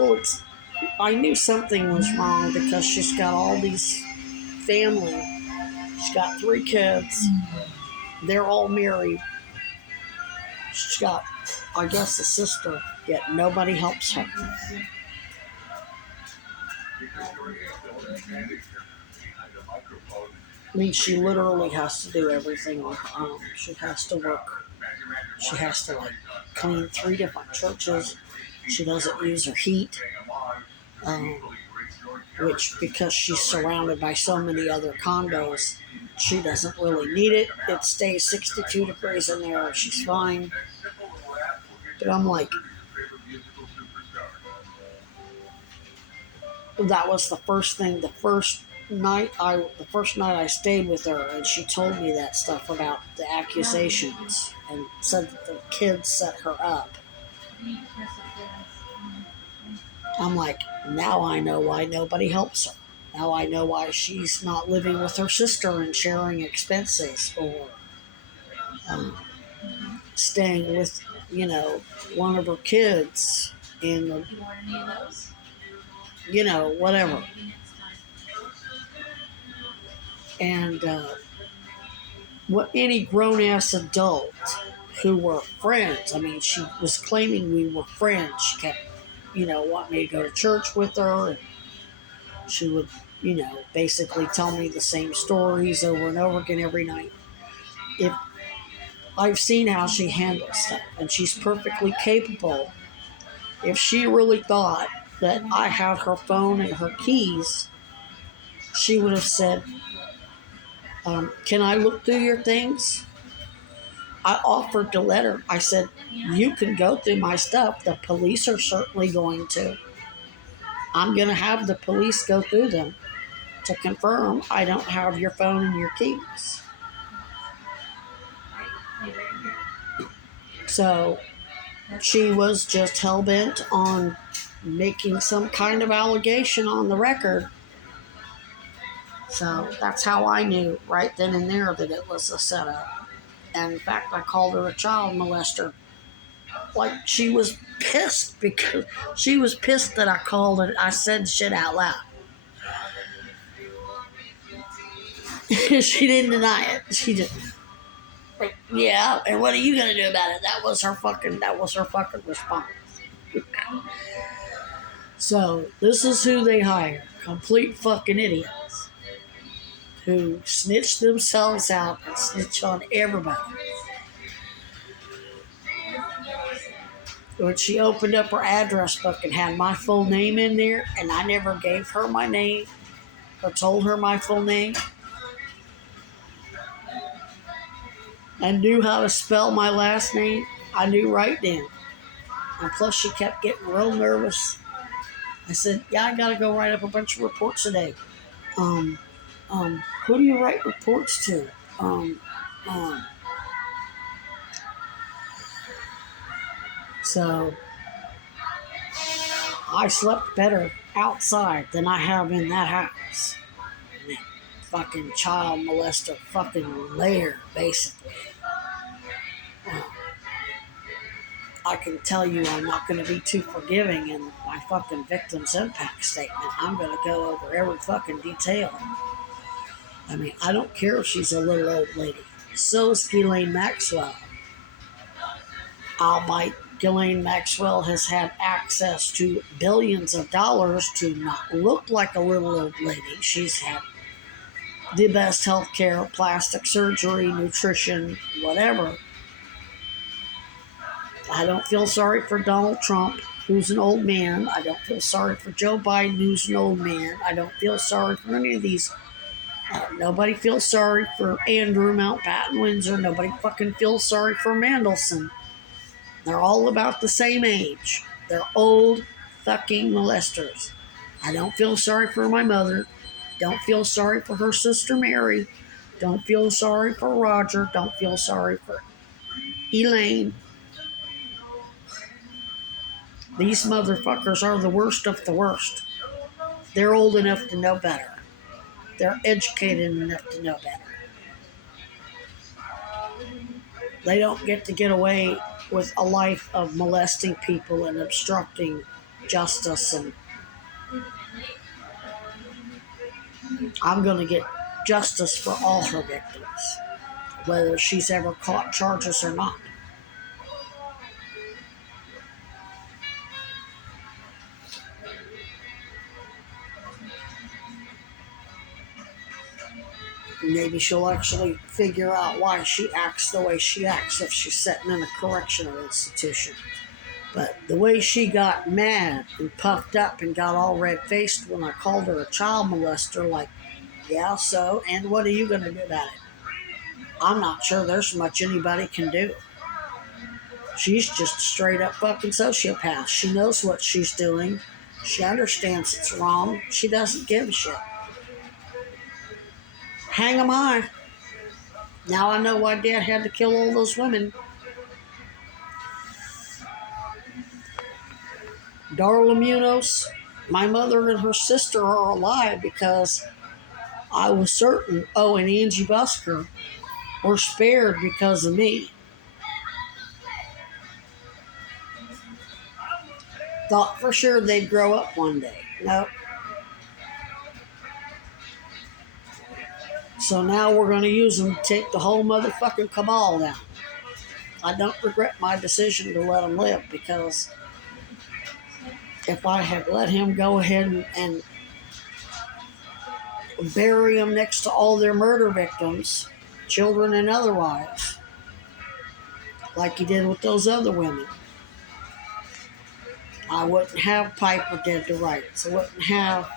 Well, I knew something was wrong because she's got all these family. She's got 3 kids. They're all married. She's got, I guess, a sister, yet nobody helps her. I mean, she literally has to do everything on her own. She has to work. She has to, like, clean 3 different churches. She doesn't use her heat, which, because she's surrounded by so many other condos, she doesn't really need it. It stays 62 degrees in there. She's fine. But I'm like, that was the first thing. The first night I stayed with her, and she told me that stuff about the accusations and said that the kids set her up. I'm like, now I know why nobody helps her. Now I know why she's not living with her sister and sharing expenses, or staying with, one of her kids in whatever. And what any grown-ass adult who were friends, I mean, she was claiming we were friends. She kept, wanting me to go to church with her, and she would, basically tell me the same stories over and over again every night. If I've seen how she handles stuff, and she's perfectly capable. If she really thought that I had her phone and her keys, she would have said, can I look through your things? I offered to let her. I said, you can go through my stuff. The police are certainly going to. I'm going to have the police go through them to confirm I don't have your phone and your keys. So she was just hell-bent on making some kind of allegation on the record. So that's how I knew right then and there that it was a setup. And in fact, I called her a child molester. Like, she was pissed because she was pissed that I called it. I said shit out loud. She didn't deny it. She just, yeah. And what are you gonna do about it? That was her fucking response. So this is who they hire: complete fucking idiots who snitch themselves out and snitch on everybody. When she opened up her address book and had my full name in there, and I never gave her my name or told her my full name, and knew how to spell my last name, I knew right then. And plus, she kept getting real nervous. I said, yeah, I gotta go write up a bunch of reports today. Who do you write reports to? So I slept better outside than I have in that house. In that fucking child molester fucking lair, basically. I can tell you I'm not going to be too forgiving in my fucking victim's impact statement. I'm going to go over every fucking detail. I mean, I don't care if she's a little old lady. So is Ghislaine Maxwell. Albeit Ghislaine Maxwell has had access to billions of dollars to not look like a little old lady. She's had the best health care, plastic surgery, nutrition, whatever. I don't feel sorry for Donald Trump, who's an old man. I don't feel sorry for Joe Biden, who's an old man. I don't feel sorry for any of these. Nobody feels sorry for Andrew Mountbatten Windsor. Nobody fucking feels sorry for Mandelson. They're all about the same age. They're old fucking molesters. I don't feel sorry for my mother. Don't feel sorry for her sister Mary. Don't feel sorry for Roger. Don't feel sorry for Elaine. These motherfuckers are the worst of the worst. They're old enough to know better. They're educated enough to know better. They don't get away with a life of molesting people and obstructing justice, and I'm going to get justice for all her victims, whether she's ever caught charges or not. Maybe she'll actually figure out why she acts the way she acts if she's sitting in a correctional institution. But the way she got mad and puffed up and got all red-faced when I called her a child molester, like, yeah, so, and what are you going to do about it? I'm not sure there's much anybody can do. She's just a straight-up fucking sociopath. She knows what she's doing. She understands it's wrong. She doesn't give a shit. Hang 'em high. Now I know why Dad had to kill all those women. Darla Munoz, my mother and her sister are alive because I was certain, and Angie Busker were spared because of me. Thought for sure they'd grow up one day. Nope. So now we're going to use them to take the whole motherfucking cabal down. I don't regret my decision to let him live, because if I had let him go ahead and bury him next to all their murder victims, children and otherwise, like he did with those other women, I wouldn't have Piper dead to rights. I wouldn't have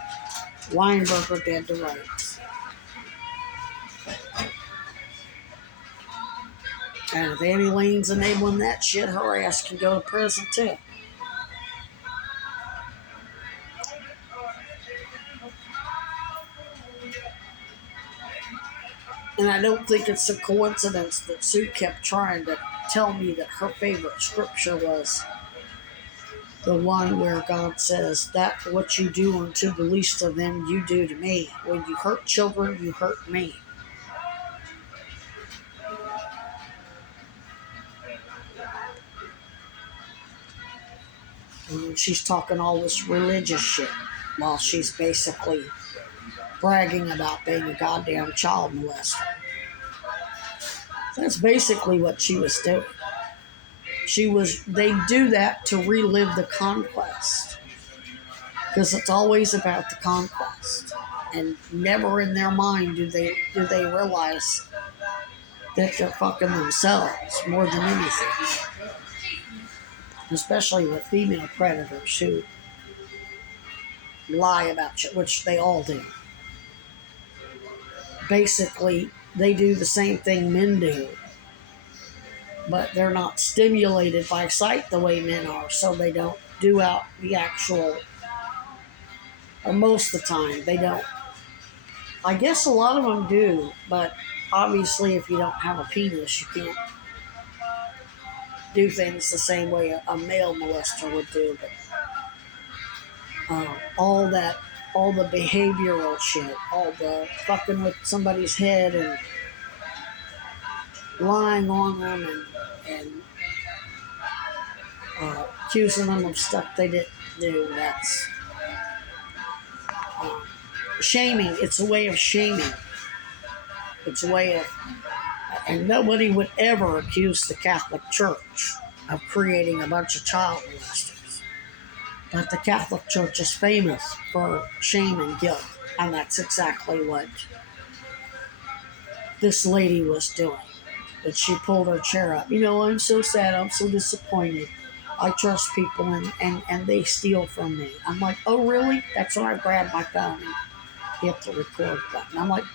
Weinberger dead to rights. And if Annie Lane's enabling that shit, her ass can go to prison too. And I don't think it's a coincidence that Sue kept trying to tell me that her favorite scripture was the one where God says, that what you do unto the least of them, you do to me. When you hurt children, you hurt me. And she's talking all this religious shit while she's basically bragging about being a goddamn child molester. That's basically what she was doing. They do that to relive the conquest. Because it's always about the conquest. And never in their mind do they realize that they're fucking themselves more than anything. Especially with female predators who lie about shit, which they all do. Basically, they do the same thing men do, but they're not stimulated by sight the way men are, so they don't do out the actual, or most of the time, they don't. I guess a lot of them do, but obviously if you don't have a penis, you can't do things the same way a male molester would do. But all the behavioral shit, all the fucking with somebody's head and lying on them and accusing them of stuff they didn't do, that's shaming. It's a way of shaming. It's a way of, and nobody would ever accuse the Catholic Church of creating a bunch of child molesters. But the Catholic Church is famous for shame and guilt, and that's exactly what this lady was doing. But she pulled her chair up. I'm so sad. I'm so disappointed. I trust people, and they steal from me. I'm like, oh, really? That's when I grabbed my phone and hit the record button. I'm like,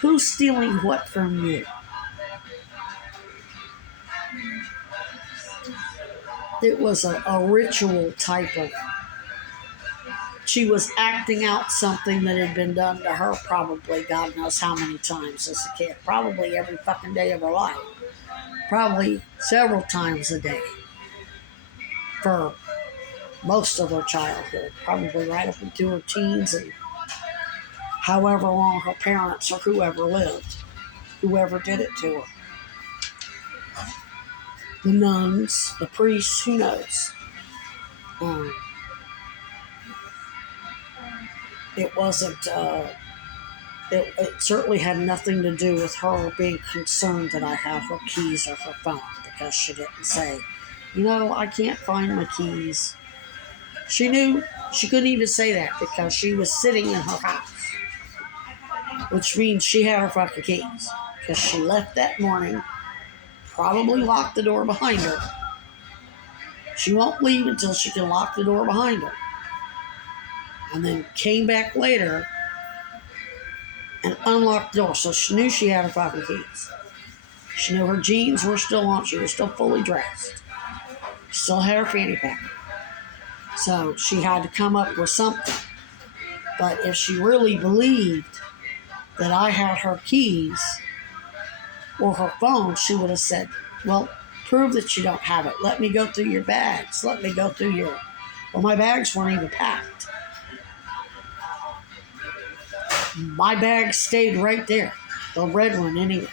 who's stealing what from you? It was a ritual type of, she was acting out something that had been done to her probably God knows how many times as a kid. Probably every fucking day of her life. Probably several times a day. For most of her childhood. Probably right up into her teens and however long her parents or whoever lived. Whoever did it to her. The nuns, the priests, who knows? it wasn't. It certainly had nothing to do with her being concerned that I had her keys or her phone, because she didn't say, I can't find my keys. She knew she couldn't even say that because she was sitting in her house, which means she had her fucking keys, because she left that morning, probably locked the door behind her. She won't leave until she can lock the door behind her. And then came back later and unlocked the door. So she knew she had her fucking keys. She knew her jeans were still on. She was still fully dressed. Still had her fanny pack. So she had to come up with something. But if she really believed that I had her keys or her phone, she would have said, well, prove that you don't have it. Let me go through your bags. Let me go through your... Well, my bags weren't even packed. My bag stayed right there. The red one, anyway.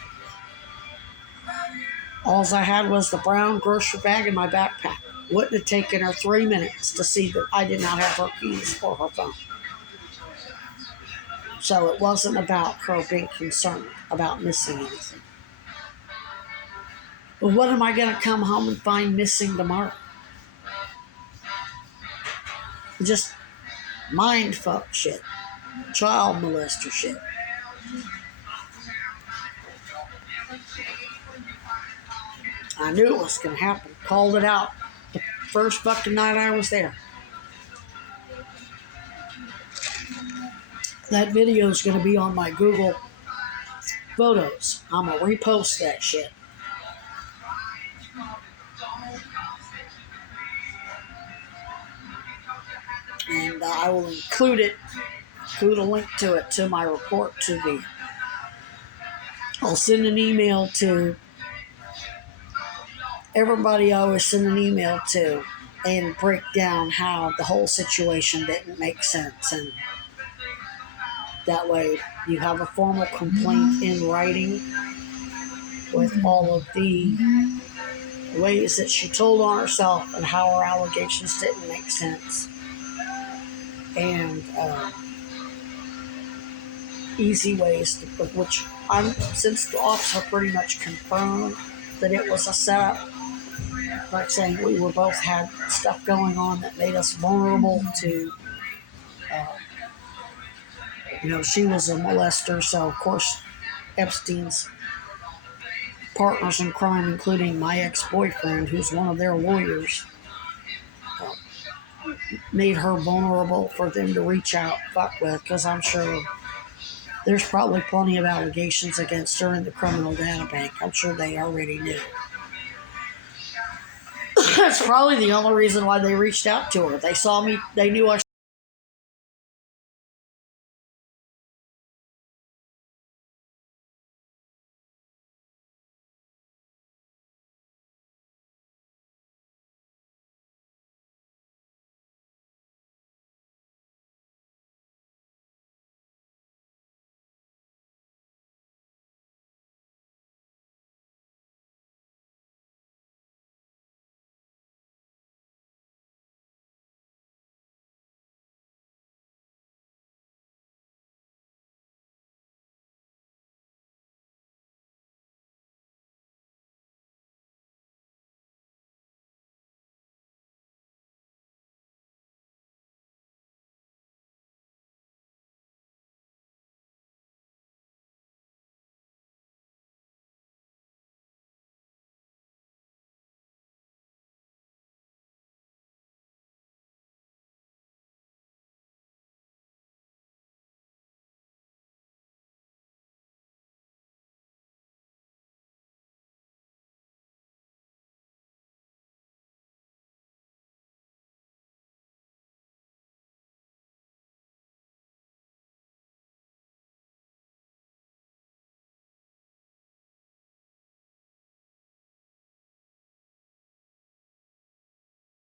All I had was the brown grocery bag in my backpack. Wouldn't have taken her 3 minutes to see that I did not have her keys or her phone. So it wasn't about her being concerned about missing anything. But what am I going to come home and find missing tomorrow? Just mind fuck shit. Child molester shit. I knew it was going to happen. Called it out the first fucking night I was there. That video is going to be on my Google Photos. I'm going to repost that shit. And I will include a link to it to my report to the... I'll send an email to everybody I always send an email to and break down how the whole situation didn't make sense. And that way you have a formal complaint in writing with all of the ways that she told on herself and how her allegations didn't make sense. And easy ways, which since the officer pretty much confirmed that it was a setup, like saying we were both had stuff going on that made us vulnerable to, she was a molester, so of course Epstein's partners in crime, including my ex-boyfriend, who's one of their lawyers, made her vulnerable for them to reach out, fuck with, because I'm sure there's probably plenty of allegations against her in the criminal data bank. I'm sure they already knew. That's probably the only reason why they reached out to her. They saw me, they knew I